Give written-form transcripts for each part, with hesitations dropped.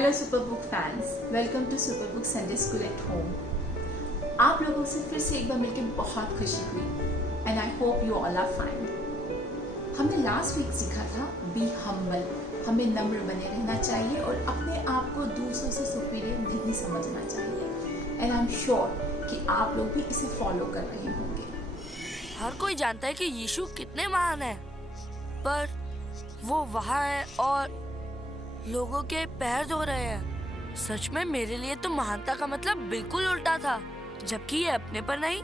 Hello super book fans, welcome to super book Sunday school at home. आप लोगों से फिर से एक बार मिलकर बहुत खुशी हुई and I hope you all are fine. हमने लास्ट वीक सीखा था बी हम्बल, हमें नम्र बने रहना चाहिए और अपने आप को दूसरों से सुपीरियर नहीं समझना चाहिए। एंड आई एम श्योर कि आप लोग भी इसे फॉलो कर रहे होंगे। हर कोई जानता है कि यीशु कितने महान है, पर वो वहाँ है और लोगों के पैर धो रहे हैं। सच में मेरे लिए तो महानता का मतलब बिल्कुल उल्टा था, जबकि ये अपने पर नहीं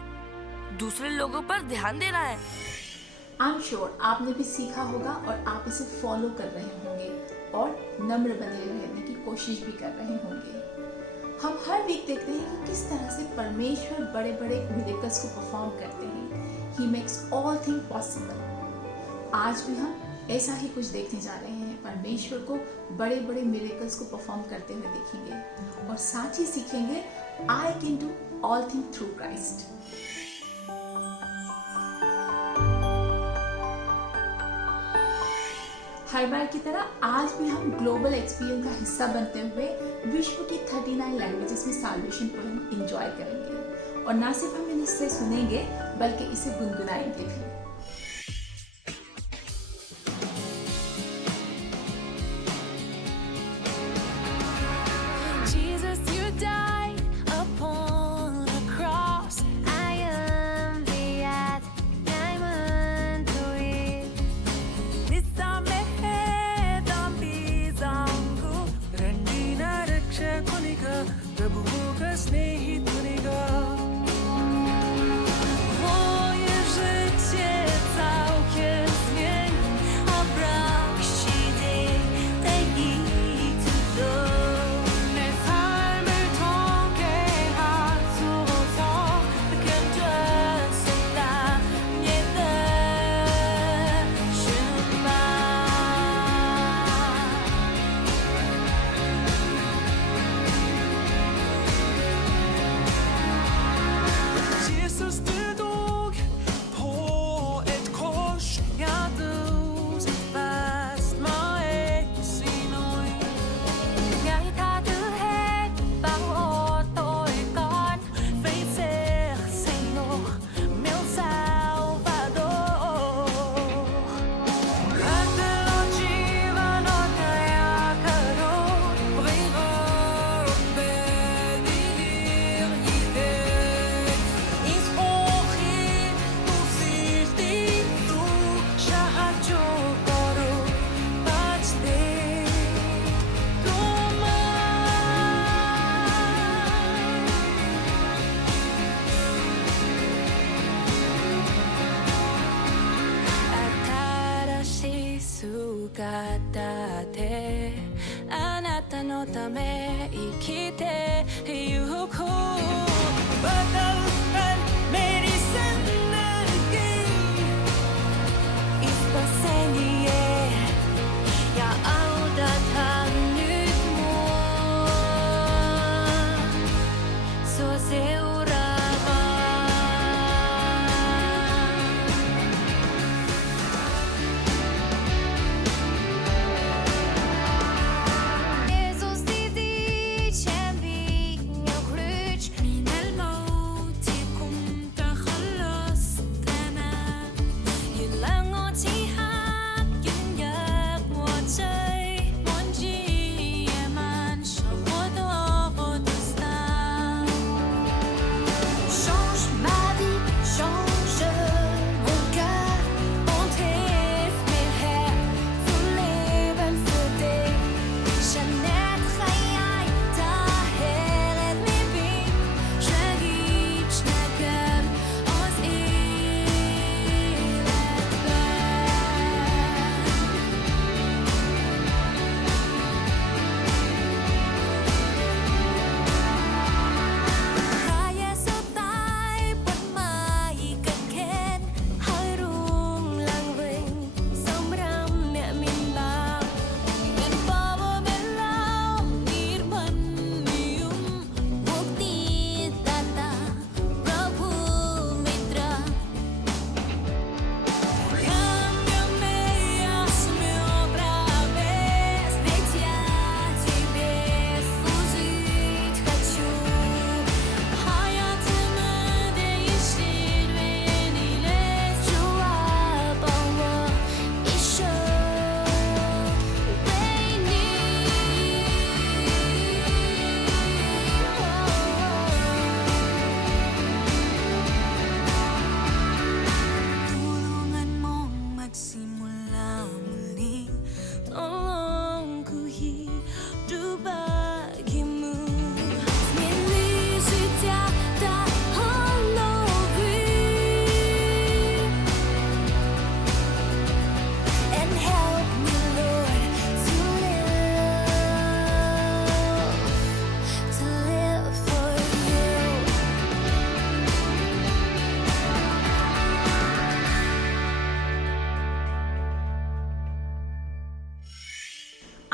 दूसरे लोगों पर ध्यान देना है। आई एम श्योर आपने भी सीखा होगा और आप इसे फॉलो कर रहे होंगे और नम्र बने रहने की कोशिश भी कर रहे होंगे। हम हर वीक देखते हैं कि किस तरह से परमेश्वर बड़े बड़े मिरेकल्स को परफॉर्म करते हैं। He makes all thing possible. आज भी हम ऐसा ही कुछ देखने जा रहे हैं। परमेश्वर को बड़े बड़े मिरेकल्स को परफॉर्म करते हुए देखेंगे और साथ ही सीखेंगे I can do all thing through Christ. हर बार की तरह आज भी हम ग्लोबल एक्सपीरियंस का हिस्सा बनते हुए विश्व की 39 लैंग्वेजेस में साल्वेशन पोएम एंजॉय करेंगे और न सिर्फ हम इसे सुनेंगे बल्कि इसे गुनगुनाएंगे भी।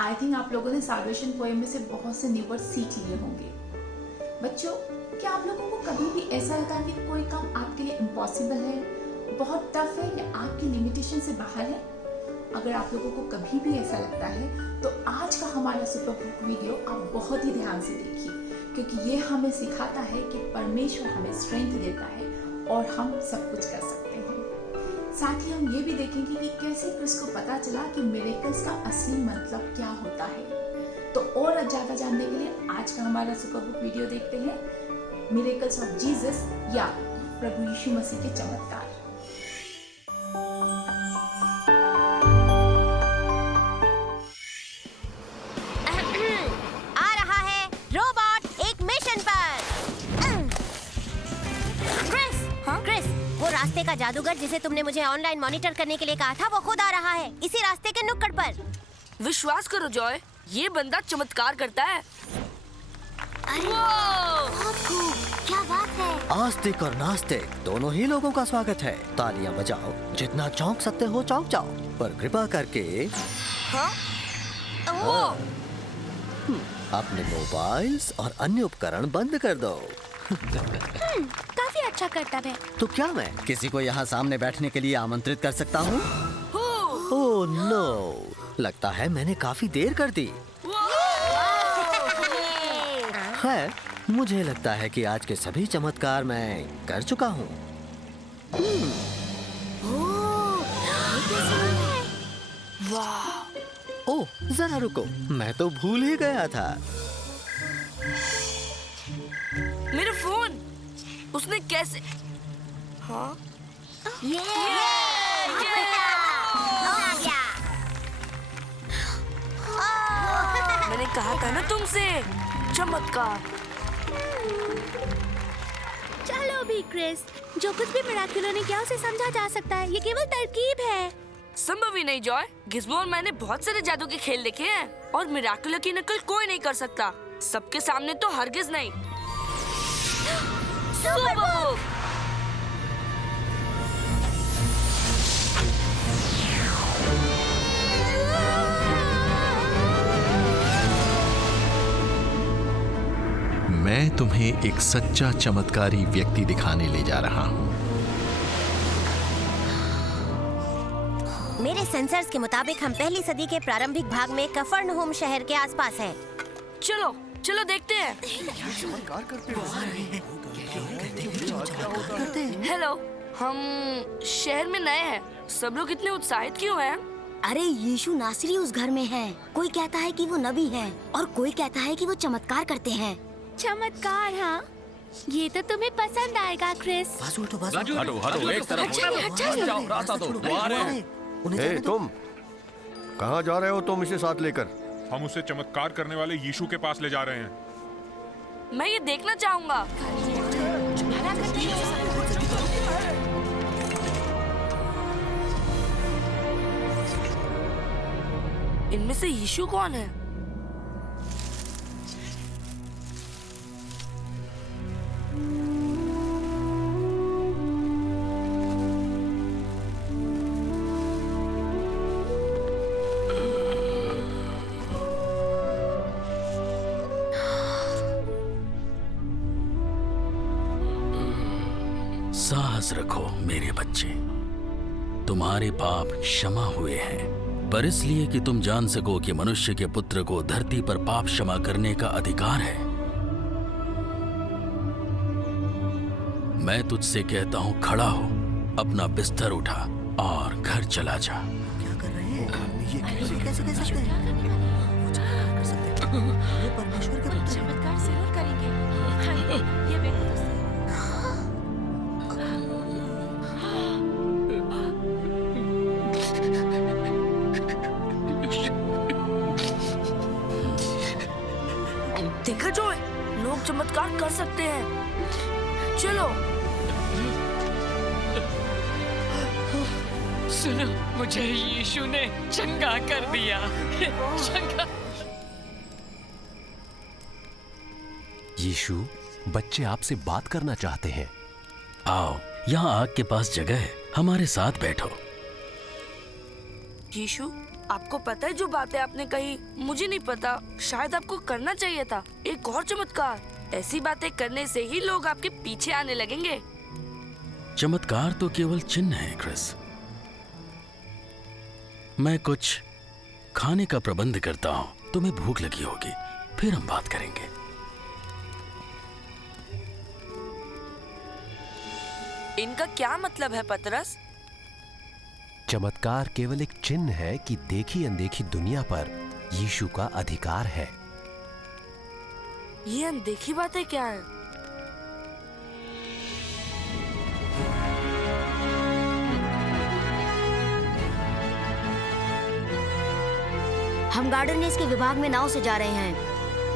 आई थिंक आप लोगों ने साल्वेशन पोएम में से बहुत से न्यू वर्ड सीख लिए होंगे। बच्चों, क्या आप लोगों को कभी भी ऐसा लगा कि कोई काम आपके लिए इम्पॉसिबल है, बहुत टफ है या आपकी लिमिटेशन से बाहर है? अगर आप लोगों को कभी भी ऐसा लगता है तो आज का हमारा सुपर बुक वीडियो आप बहुत ही ध्यान से देखिए, क्योंकि ये हमें सिखाता है कि परमेश्वर हमें स्ट्रेंथ देता है और हम सब कुछ कर सकते हैं। साथ ही हम ये भी देखेंगे कि कैसे क्रिस को पता चला कि मिरेकल्स का असली मतलब क्या होता है। तो और ज्यादा जानने के लिए आज का हमारा सुपर बुक वीडियो देखते हैं, मिरेकल्स ऑफ जीसस या प्रभु यीशु मसीह के चमत्कार। आ रहा है रोबोट एक मिशन पर। क्रिस, वो रास्ते का जादूगर जिसे तुमने मुझे ऑनलाइन मॉनिटर करने के लिए कहा था, वो खुद आ रहा है इसी रास्ते के नुक्कड़ पर। विश्वास करो जॉय, ये बंदा चमत्कार करता है। अरे बहुत खूब, क्या बात है। आस्तिक और नास्तिक दोनों ही लोगों का स्वागत है। तालियां बजाओ, जितना चौंक सकते हो चौंक जाओ, पर कृपा करके अपने मोबाइल्स और अन्य उपकरण बंद कर दो। काफी अच्छा करतब है। तो क्या मैं किसी को यहाँ सामने बैठने के लिए आमंत्रित कर सकता हूँ? ओह नो, लगता है मैंने काफी देर कर दी। खैर, मुझे लगता है कि आज के सभी चमत्कार मैं कर चुका हूँ। ओह, जरा रुको, मैं तो भूल ही गया था। मेरा फोन उसने कैसे? हाँ? मैंने कहा था ना तुमसे, चमत्कार। चलो भी क्रिस, जो कुछ भी मिराक्युलो ने किया उसे समझा जा सकता है। ये केवल तरकीब है। संभव ही नहीं जॉय। गिज़्मो और मैंने बहुत सारे जादू के खेल देखे हैं और मिराक्युलो की नकल कोई नहीं कर सकता, सबके सामने तो हरगिज नहीं। Super book. मैं तुम्हें एक सच्चा चमत्कारी व्यक्ति दिखाने ले जा रहा हूँ। मेरे सेंसर्स के मुताबिक हम पहली सदी के प्रारंभिक भाग में कफरनहूम शहर के आसपास हैं। चलो चलो देखते हैं। हेलो, हम शहर में नए हैं, सब लोग इतने उत्साहित क्यों हैं? अरे यीशु नासरी उस घर में है। कोई कहता है कि वो नबी है और कोई कहता है कि वो चमत्कार करते हैं। चमत्कार? हाँ, ये तो तुम्हें पसंद आएगा क्रिस। हटो एक तरफ जाओ, रास्ता दो। वो आ रहे हैं। तुम कहाँ जा रहे हो? तुम इसे साथ लेकर? हम उसे चमत्कार करने वाले यीशु के पास ले जा रहे हैं। मैं ये देखना चाहूंगा। इनमें से यीशु कौन है? साहस रखो मेरे बच्चे, तुम्हारे पाप क्षमा हुए हैं, पर इसलिए कि तुम जान सको कि मनुष्य के पुत्र को धरती पर पाप क्षमा करने का अधिकार है। मैं तुझसे कहता हूँ, खड़ा हो, अपना बिस्तर उठा और घर चला जा। क्या कर रहे हैं? ये कैसे कर सकते हैं? ये परमेश्वर के पुत्र हैं। चमत्कार जरूर करेंगे। ये देखा जो लोग चमत्कार कर सकते हैं। चलो सुनो, मुझे यीशु ने चंगा कर दिया। चंगा। यीशु, बच्चे आपसे बात करना चाहते हैं। आओ, यहाँ आग के पास जगह है, हमारे साथ बैठो। यीशु, आपको पता है जो बातें आपने कही, मुझे नहीं पता, शायद आपको करना चाहिए था एक और चमत्कार। ऐसी बातें करने से ही लोग आपके पीछे आने लगेंगे। चमत्कार तो केवल चिन्ह है क्रिस। मैं कुछ खाने का प्रबंध करता हूँ, तुम्हें भूख लगी होगी, फिर हम बात करेंगे। इनका क्या मतलब है पतरस? चमत्कार केवल एक चिन्ह है कि देखी अनदेखी दुनिया पर यीशु का अधिकार है। ये अनदेखी बातें क्या है? हम गार्डनर्स के विभाग में नाव से जा रहे हैं।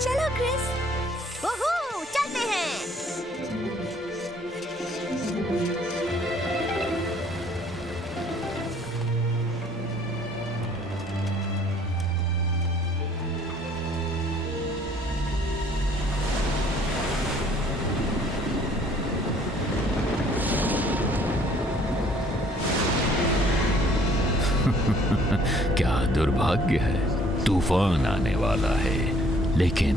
चलो क्रिस, ओहो, चलते हैं। क्या दुर्भाग्य है, तूफान आने वाला है, लेकिन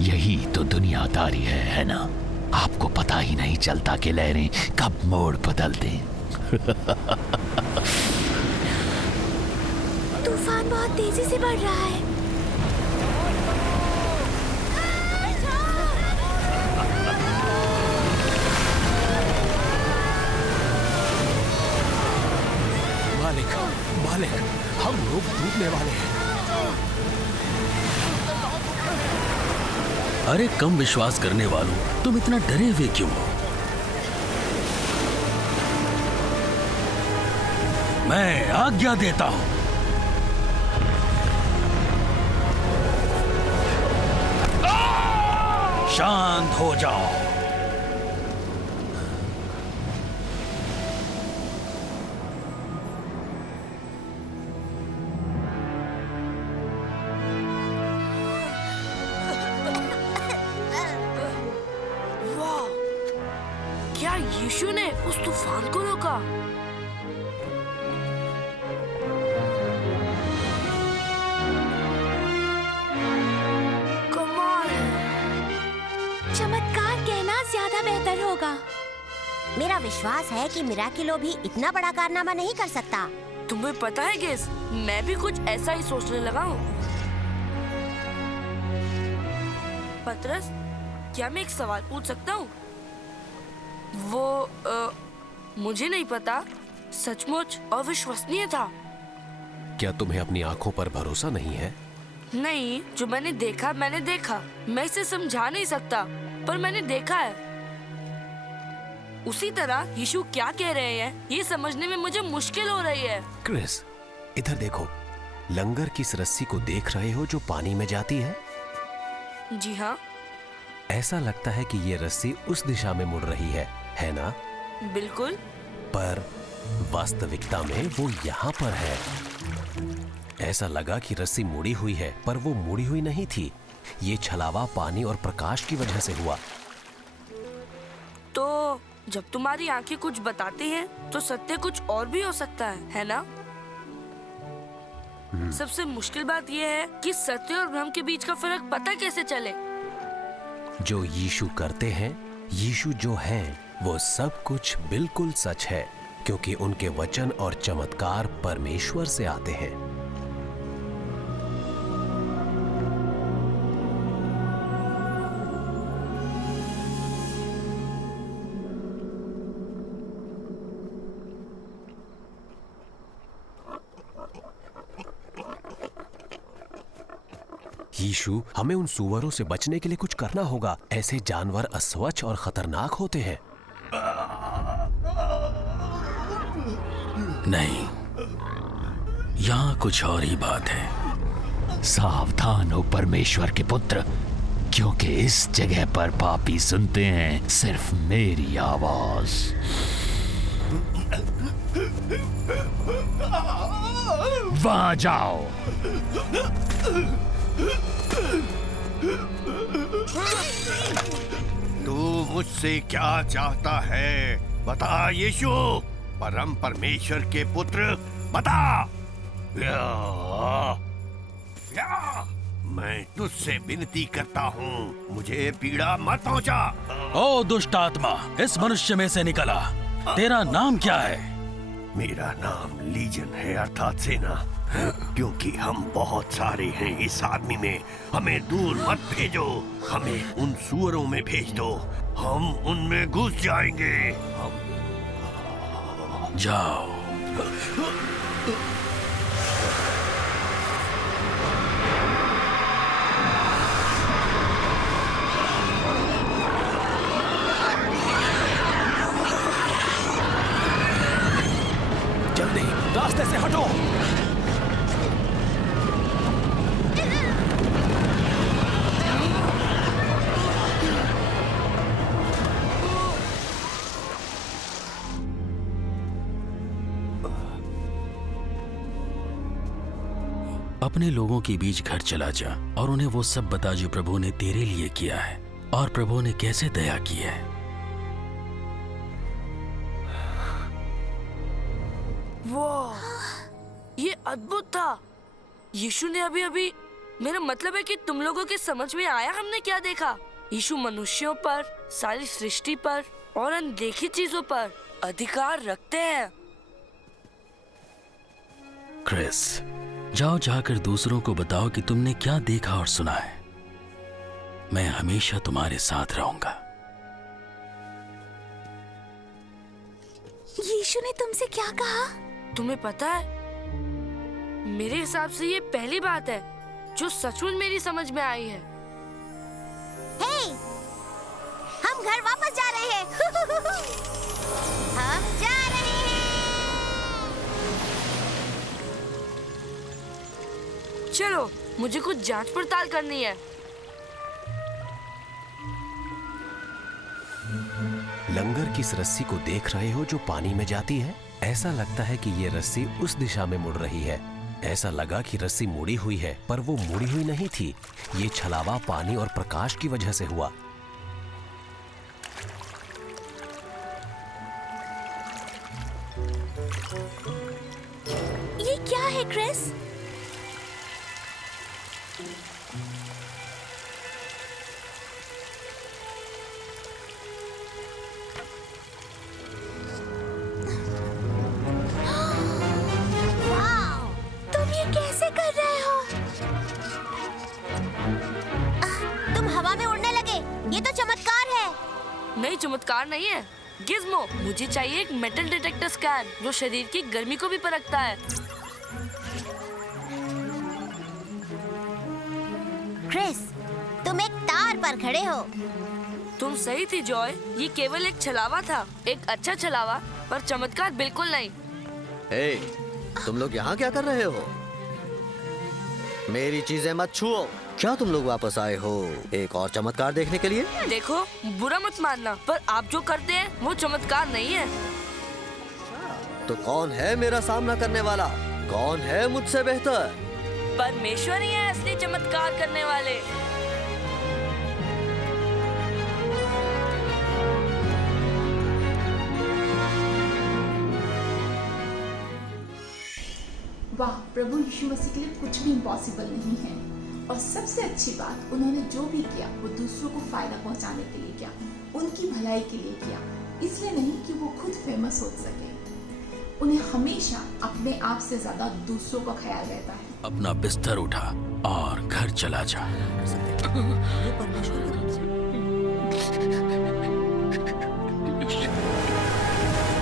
यही तो दुनियादारी है ना? आपको पता ही नहीं चलता कि लहरें कब मोड़ बदल दें। तूफान बहुत तेजी से बढ़ रहा है। मालिक, मालिक, हम लोग डूबने वाले हैं। अरे कम विश्वास करने वालों, तुम इतना डरे हुए क्यों हो? मैं आज्ञा देता हूं। शांत हो जाओ। क्या यीशु ने उस तूफान को रोका? कमाल है। चमत्कार कहना ज्यादा बेहतर होगा। मेरा विश्वास है कि मिराकिलो भी इतना बड़ा कारनामा नहीं कर सकता। तुम्हें पता है गेस, मैं भी कुछ ऐसा ही सोचने लगा हूँ। पतरस, क्या मैं एक सवाल पूछ सकता हूँ? वो मुझे नहीं पता, सचमुच अविश्वसनीय था। क्या तुम्हें अपनी आंखों पर भरोसा नहीं है? नहीं, जो मैंने देखा मैं इसे समझा नहीं सकता, पर मैंने देखा है। उसी तरह यीशु क्या कह रहे हैं ये समझने में मुझे मुश्किल हो रही है। क्रिस, इधर देखो, लंगर की इस रस्सी को देख रहे हो जो पानी में जाती है? जी हाँ। ऐसा लगता है कि ये रस्सी उस दिशा में मुड़ रही है ना? बिल्कुल। पर वास्तविकता में वो यहाँ पर है। ऐसा लगा कि रस्सी मुड़ी हुई है, पर वो मुड़ी हुई नहीं थी। ये छलावा पानी और प्रकाश की वजह से हुआ। तो जब तुम्हारी आंखें कुछ बताती हैं, तो सत्य कुछ और भी हो सकता है ना? सबसे मुश्किल बात यह है कि सत्य और भ्रम के बीच का फर्क पता कैसे चले। जो यीशु करते हैं, यीशु जो हैं, वो सब कुछ बिल्कुल सच है, क्योंकि उनके वचन और चमत्कार परमेश्वर से आते हैं। यीशु, हमें उन सुअरों से बचने के लिए कुछ करना होगा। ऐसे जानवर अस्वच्छ और खतरनाक होते हैं। नहीं, यहाँ कुछ और ही बात है। सावधान हो परमेश्वर के पुत्र, क्योंकि इस जगह पर पापी सुनते हैं सिर्फ मेरी आवाज। वहां जाओ। तू मुझसे क्या चाहता है? बता यीशु, परम परमेश्वर के पुत्र, बता। मैं तुझसे विनती करता हूँ, मुझे पीड़ा मत पहुँचा। ओ दुष्ट आत्मा, इस मनुष्य में से निकला। तेरा नाम क्या है? मेरा नाम लीजन है, अर्थात सेना, क्योंकि हम बहुत सारे हैं इस आदमी में। हमें दूर मत भेजो, हमें उन सुअरों में भेज दो, हम उनमें घुस जाएंगे। जाओ। जल्दी रास्ते से हटो। अपने लोगों के बीच घर चला जा और उन्हें वो सब बता जो प्रभु ने तेरे लिए किया है और प्रभु ने कैसे दया की है। वाह, ये अद्भुत था। यीशु ने अभी अभी, मेरा मतलब है कि तुम लोगों के समझ में आया हमने क्या देखा? यीशु मनुष्यों पर, सारी सृष्टि पर और अनदेखी चीजों पर अधिकार रखते हैं। क्रिस, जाओ जाकर दूसरों को बताओ कि तुमने क्या देखा और सुना है। मैं हमेशा तुम्हारे साथ रहूंगा। यीशु ने तुमसे क्या कहा? तुम्हें पता है, मेरे हिसाब से ये पहली बात है जो सचमुच मेरी समझ में आई है। हे, हम घर वापस जा रहे हैं। हम जा रहे हैं। चलो, मुझे कुछ जांच पड़ताल करनी है। लंगर की इस रस्सी को देख रहे हो जो पानी में जाती है? ऐसा लगता है कि ये रस्सी उस दिशा में मुड़ रही है। ऐसा लगा कि रस्सी मुड़ी हुई है, पर वो मुड़ी हुई नहीं थी। ये छलावा पानी और प्रकाश की वजह से हुआ। ये क्या है क्रिस? तुम ये कैसे कर रहे हो? तुम हवा में उड़ने लगे। ये तो चमत्कार है। नहीं, चमत्कार नहीं है। गिज़्मो, मुझे चाहिए एक मेटल डिटेक्टर स्कैन जो शरीर की गर्मी को भी परखता है। क्रिस, तुम एक तार पर खड़े हो। तुम सही थी जॉय, ये केवल एक छलावा था, एक अच्छा छलावा, पर चमत्कार बिल्कुल नहीं। हे, तुम लोग यहाँ क्या कर रहे हो? मेरी चीजें मत छुओ। क्या तुम लोग वापस आए हो एक और चमत्कार देखने के लिए? देखो, बुरा मत मानना, पर आप जो करते हैं वो चमत्कार नहीं है। तो कौन है मेरा सामना करने वाला? कौन है मुझसे बेहतर? परमेश्वर ही है असली चमत्कार करने वाले। वाह, प्रभु यीशु मसीह के लिए कुछ भी इम्पॉसिबल नहीं है। और सबसे अच्छी बात, उन्होंने जो भी किया वो दूसरों को फायदा पहुंचाने के लिए किया, उनकी भलाई के लिए किया, इसलिए नहीं कि वो खुद फेमस हो सके। उन्हें हमेशा अपने आप से ज्यादा दूसरों का ख्याल रहता है। अपना बिस्तर उठा और घर चला जा।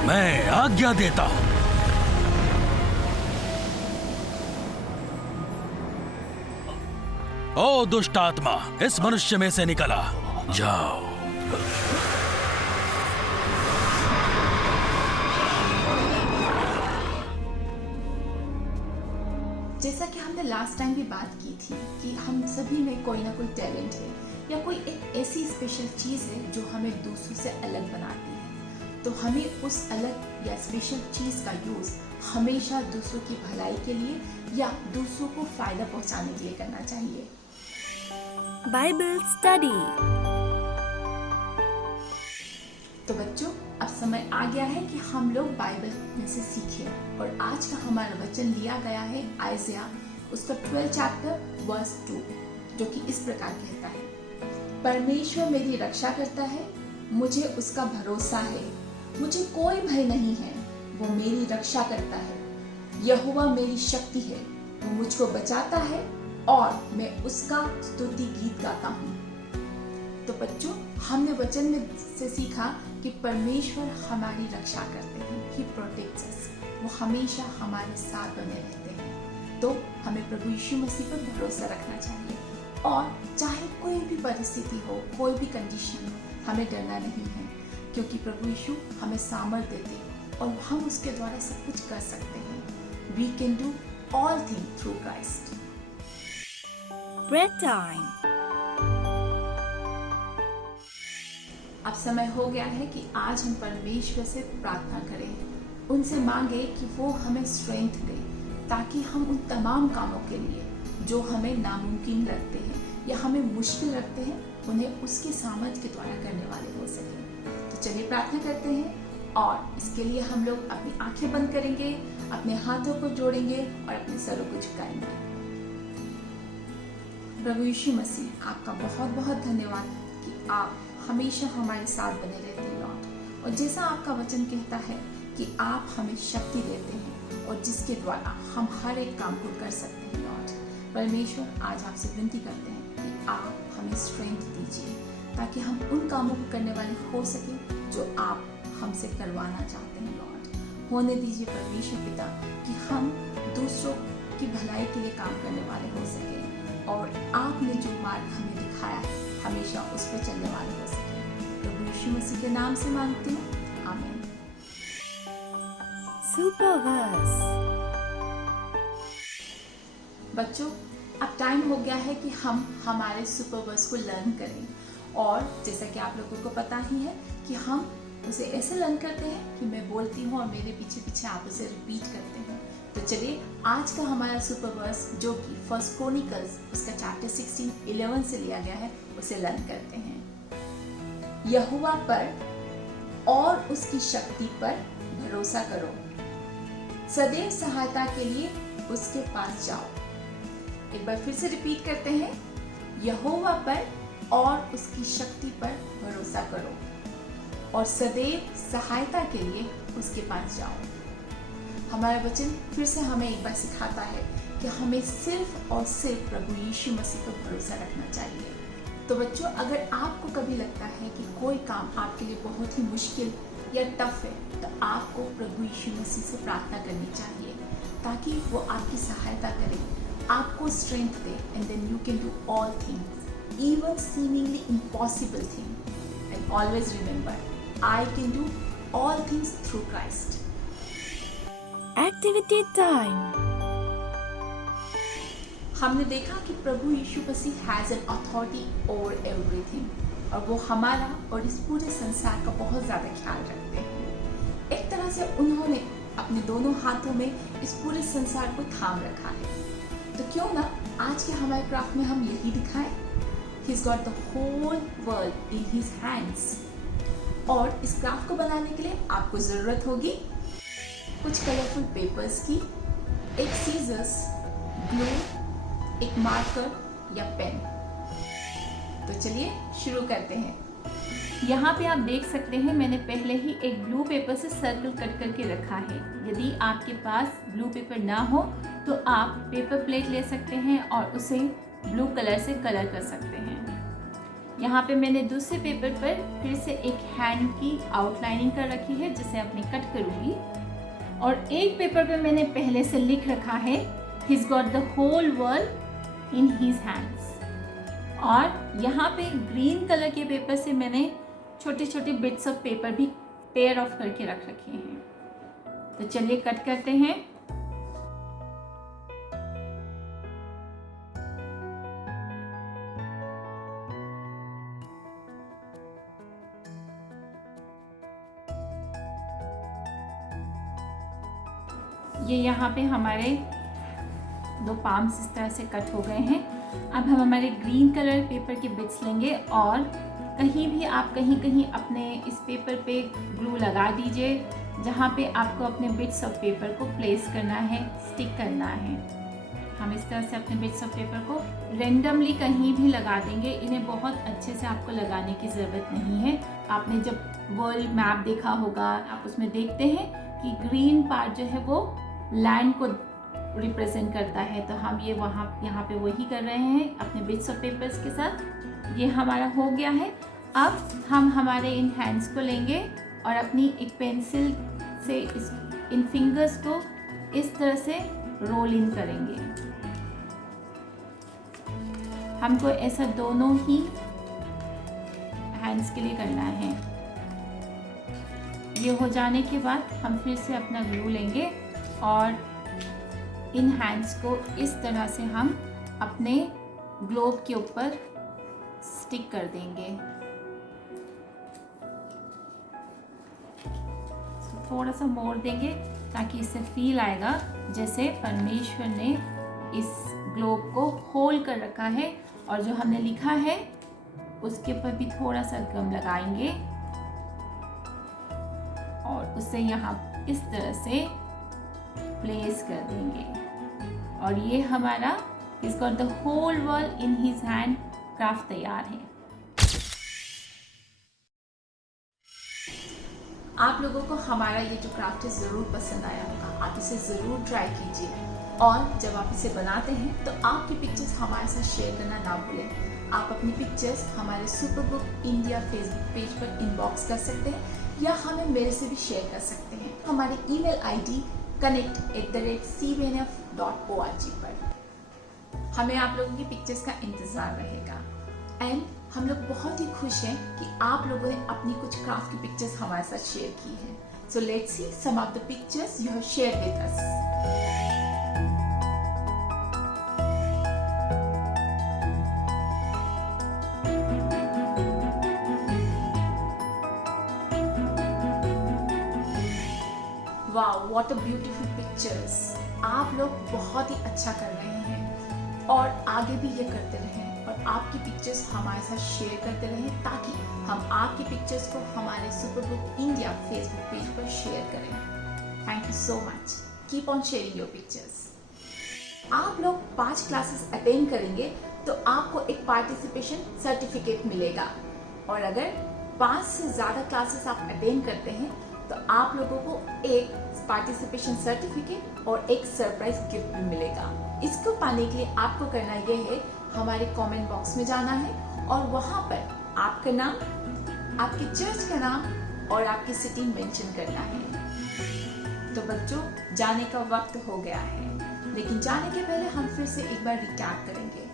मैं आज्ञा देता हूँ। ओ दुष्ट आत्मा, इस मनुष्य में से निकला। जाओ। जैसा कि हमने लास्ट टाइम भी बात की थी कि हम सभी में कोई ना कोई टैलेंट है या कोई एक ऐसी स्पेशल चीज है जो हमें दूसरों से अलग बनाती है। तो हमें उस अलग या स्पेशल चीज का यूज हमेशा दूसरों की भलाई के लिए या दूसरों को फायदा पहुंचाने के लिए करना चाहिए। Bible study. तो बच्चों, अब समय आ गया है कि हम लोग बाइबल में से सीखें और आज का हमारा वचन लिया गया है आइज़िया उसका 12 चैप्टर वर्स 2, जो कि इस प्रकार कहता है, परमेश्वर मेरी रक्षा करता है, मुझे उसका भरोसा है, मुझे कोई भय नहीं है, वो मेरी रक्षा करता है। यहोवा मेरी शक्ति है, वो मुझको बचाता है और मैं उसका स्तुति गीत गाता हूँ। तो बच्चों, हमने वचन में से सीखा कि परमेश्वर हमारी रक्षा करते हैं, He protects us, वो हमेशा हमारे साथ बने रहते हैं। तो हमें प्रभु यीशु मसीह पर भरोसा रखना चाहिए और चाहे कोई भी परिस्थिति हो, कोई भी कंडीशन हो, हमें डरना नहीं है, क्योंकि प्रभु यीशु हमें सामर्थ देते हैं और हम उसके द्वारा सब कुछ कर सकते हैं। We can do all things through Christ. Bread time. अब समय हो गया है कि आज हम परमेश्वर से प्रार्थना करें, उनसे मांगे कि वो हमें स्ट्रेंथ दे, ताकि हम उन तमाम कामों के लिए जो हमें नामुमकिन लगते हैं या हमें मुश्किल लगते हैं, उन्हें उसके सामर्थ्य के द्वारा करने वाले हो सकें। तो चलिए प्रार्थना करते हैं और इसके लिए हम लोग अपनी आंखें बंद करेंगे, अपने हाथों को जोड़ेंगे और अपने सरों को झुकाएंगे। प्रभु यीशु मसीह, आपका बहुत बहुत धन्यवाद कि आप हमेशा हमारे साथ बने रहते हैं लॉर्ड, और जैसा आपका वचन कहता है कि आप हमें शक्ति देते हैं और जिसके द्वारा हम हर एक काम को कर सकते हैं लॉर्ड। परमेश्वर, आज आपसे विनती करते हैं कि आप हमें स्ट्रेंथ दीजिए ताकि हम उन कामों को करने वाले हो सके जो आप हमसे करवाना चाहते हैं लॉर्ड। होने दीजिए परमेश्वर पिता कि हम दूसरों की भलाई के लिए काम करने वाले हो सके और आपने जो मार्ग हमें दिखाया है हमेशा उस पर चलने वाले हो सके। प्रभु यीशु मसीह के नाम से मांगती हूँ, आमीन। Super verse. बच्चों, अब टाइम हो गया है कि हम हमारे सुपर वर्स को लर्न करें, और जैसा कि आप लोगों को पता ही है कि हम उसे ऐसे लर्न करते हैं कि मैं बोलती हूँ और मेरे पीछे पीछे आप उसे रिपीट करते हैं। तो चलिए आज का हमारा सुपर वर्स, जो कि फर्स्ट क्रॉनिकल्स उसका चैप्टर 16:11 से लिया गया है, उसे लर्न करते हैं। यहोवा पर और उसकी शक्ति पर भरोसा करो, सदैव सहायता के लिए उसके पास जाओ। एक बार फिर से रिपीट करते हैं, यहोवा पर और उसकी शक्ति पर भरोसा करो और सदैव सहायता के लिए उसके पास जाओ। हमारा वचन फिर से हमें एक बार सिखाता है कि हमें सिर्फ और सिर्फ प्रभु यीशु मसीह पर भरोसा रखना चाहिए। तो बच्चों, अगर आपको कभी लगता है कि कोई काम आपके लिए बहुत ही मुश्किल या टफ है, तो आपको प्रभु यीशु मसीह से प्रार्थना करनी चाहिए ताकि वो आपकी सहायता करे, आपको स्ट्रेंथ दे, and then you can do all things, even seemingly impossible thing. And always remember, I can do all things through Christ. Activity time. हमने देखा कि प्रभु यीशु मसीह has an authority over everything, और वो हमारा और इस पूरे संसार का बहुत ज़्यादा ख्याल रखते हैं। एक तरह से उन्होंने अपने दोनों हाथों में इस पूरे संसार को थाम रखा है। तो क्यों ना आज के हमारे क्राफ्ट में हम यही दिखाएं, He's got the whole world in His hands. और इस क्राफ्ट को बनाने के लिए आपको ज़रूरत होगी कुछ कलरफुल पेपर्स की, एक सीजर्स, ग्लू, एक मार्कर या पेन। तो चलिए शुरू करते हैं। यहाँ पे आप देख सकते हैं मैंने पहले ही एक ब्लू पेपर से सर्कल कट करके रखा है। यदि आपके पास ब्लू पेपर ना हो तो आप पेपर प्लेट ले सकते हैं और उसे ब्लू कलर से कलर कर सकते हैं। यहाँ पे मैंने दूसरे पेपर पर फिर से एक हैंड की आउटलाइनिंग कर रखी है जिसे अपने कट करूँगी, और एक पेपर पे मैंने पहले से लिख रखा है He's got the whole world in his hands। और यहाँ पे ग्रीन कलर के पेपर से मैंने छोटे छोटे बिट्स ऑफ पेपर भी टेयर ऑफ करके रख रखे हैं। तो चलिए कट करते हैं। ये यहाँ पे हमारे दो पाम्स इस तरह से कट हो गए हैं। अब हम हमारे ग्रीन कलर पेपर के बिट्स लेंगे और कहीं भी आप कहीं अपने इस पेपर पे ग्लू लगा दीजिए जहाँ पे आपको अपने बिट्स ऑफ पेपर को प्लेस करना है, स्टिक करना है। हम इस तरह से अपने बिट्स ऑफ पेपर को रेंडमली कहीं भी लगा देंगे। इन्हें बहुत अच्छे से आपको लगाने की ज़रूरत नहीं है। आपने जब वर्ल्ड मैप देखा होगा, आप उसमें देखते हैं कि ग्रीन पार्ट जो है वो लैंड को रिप्रेजेंट करता है, तो हम ये यहाँ पे वही कर रहे हैं अपने बिट्स ऑफ पेपर्स के साथ। ये हमारा हो गया है। अब हम हमारे इन हैंड्स को लेंगे और अपनी एक पेंसिल से इन फिंगर्स को इस तरह से रोल इन करेंगे। हमको ऐसा दोनों ही हैंड्स के लिए करना है। ये हो जाने के बाद हम फिर से अपना ग्लू लेंगे और इन हैंड्स को इस तरह से हम अपने ग्लोब के ऊपर स्टिक कर देंगे। थोड़ा सा मोड़ देंगे ताकि इससे फील आएगा जैसे परमेश्वर ने इस ग्लोब को होल्ड कर रखा है। और जो हमने लिखा है उसके ऊपर भी थोड़ा सा गम लगाएंगे और उसे यहाँ इस तरह से प्लेस कर देंगे। और ये हमारा He's got the whole world in his hand craft तैयार है। आप लोगों को हमारा ये जो क्राफ्ट है ज़रूर पसंद आया होगा। आप इसे ज़रूर ट्राई कीजिए और जब आप इसे बनाते हैं तो आपकी पिक्चर्स हमारे साथ शेयर करना ना भूलें। आप अपनी पिक्चर्स हमारे सुपरबुक इंडिया फेसबुक पेज पर इनबॉक्स कर सकते हैं या हमें मेरे से भी शेयर कर सकते हैं हमारी ईमेल आईडी connect@cvnf.org पर। हमें आप लोगों की पिक्चर्स का इंतज़ार रहेगा एंड हम लोग बहुत ही खुश हैं कि आप लोगों ने अपनी कुछ क्राफ्ट की पिक्चर्स हमारे साथ शेयर की हैं। So let's see some of the pictures you have shared with us. Wow, what a beautiful pictures. आप लोग बहुत ही अच्छा कर रहे हैं और आगे भी ये करते रहें और आपकी पिक्चर्स हमारे साथ शेयर करते रहें ताकि हम आपकी पिक्चर्स को हमारे सुपरबुक इंडिया फेसबुक पेज पर शेयर करें। Thank you so much. Keep on sharing your pictures. आप लोग 5 क्लासेस अटेंड करेंगे तो आपको एक पार्टिसिपेशन सर्टिफिकेट मिलेगा और अगर 5 से ज़्यादा क्लासेस आप अटेंड करते हैं तो आप लोगों को एक पार्टिसिपेशन सर्टिफिकेट और एक सरप्राइज गिफ्ट भी मिलेगा। इसको पाने के लिए आपको करना यह है हमारे कमेंट बॉक्स में जाना है और वहां पर आपका नाम, आपके चर्च का नाम और आपकी सिटी मेंशन करना है। तो बच्चों, जाने का वक्त हो गया है, लेकिन जाने के पहले हम फिर से एक बार रिकैप करेंगे।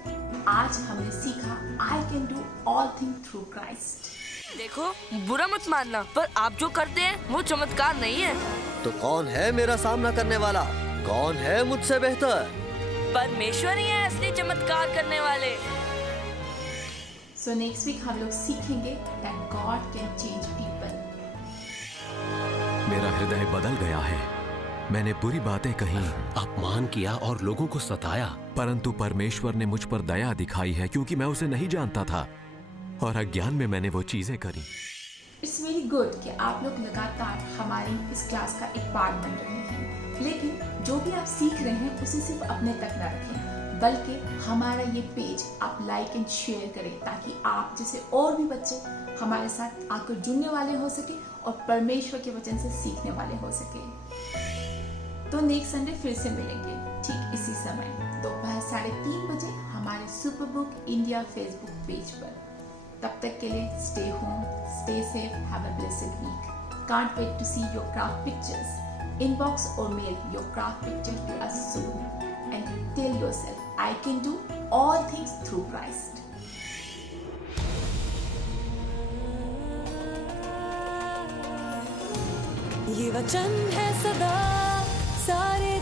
आज हमने सीखा आई can do all thing through Christ. देखो, बुरा मत मानना, पर आप जो करते हैं वो चमत्कार नहीं है। तो कौन है मेरा सामना करने वाला? कौन है मुझसे बेहतर? परमेश्वर ही है असली चमत्कार करने वाले। सो नेक्स्ट वीक हम लोग सीखेंगे that God can change people। मेरा हृदय बदल गया है। मैंने बुरी बातें कही, अपमान किया और लोगों को सताया, परंतु परमेश्वर ने मुझ पर दया दिखाई है क्योंकि मैं उसे नहीं जानता था और अज्ञान में मैंने वो चीजें करी। इट्स वेरी गुड कि आप लोग लगातार हमारी इस क्लास का एक पार्ट बन रहे हैं, लेकिन जो भी आप सीख रहे हैं उसे सिर्फ अपने तक न रखें, बल्कि हमारा ये पेज आप लाइक एंड शेयर करें ताकि आप जैसे और भी बच्चे हमारे साथ आकर जुड़ने वाले हो सके और परमेश्वर के वचन से सीखने वाले हो सके। तो नेक्स्ट संडे फिर से मिलेंगे ठीक इसी समय दोपहर 3:30 बजे हमारे सुपरबुक इंडिया फेसबुक पेज पर। तब तक के लिए stay home, stay safe, have a blessed week. Can't wait to see your craft pictures. Inbox or mail your craft picture to us soon and tell yourself, I can do all things through Christ. ये वचन है सदा सारे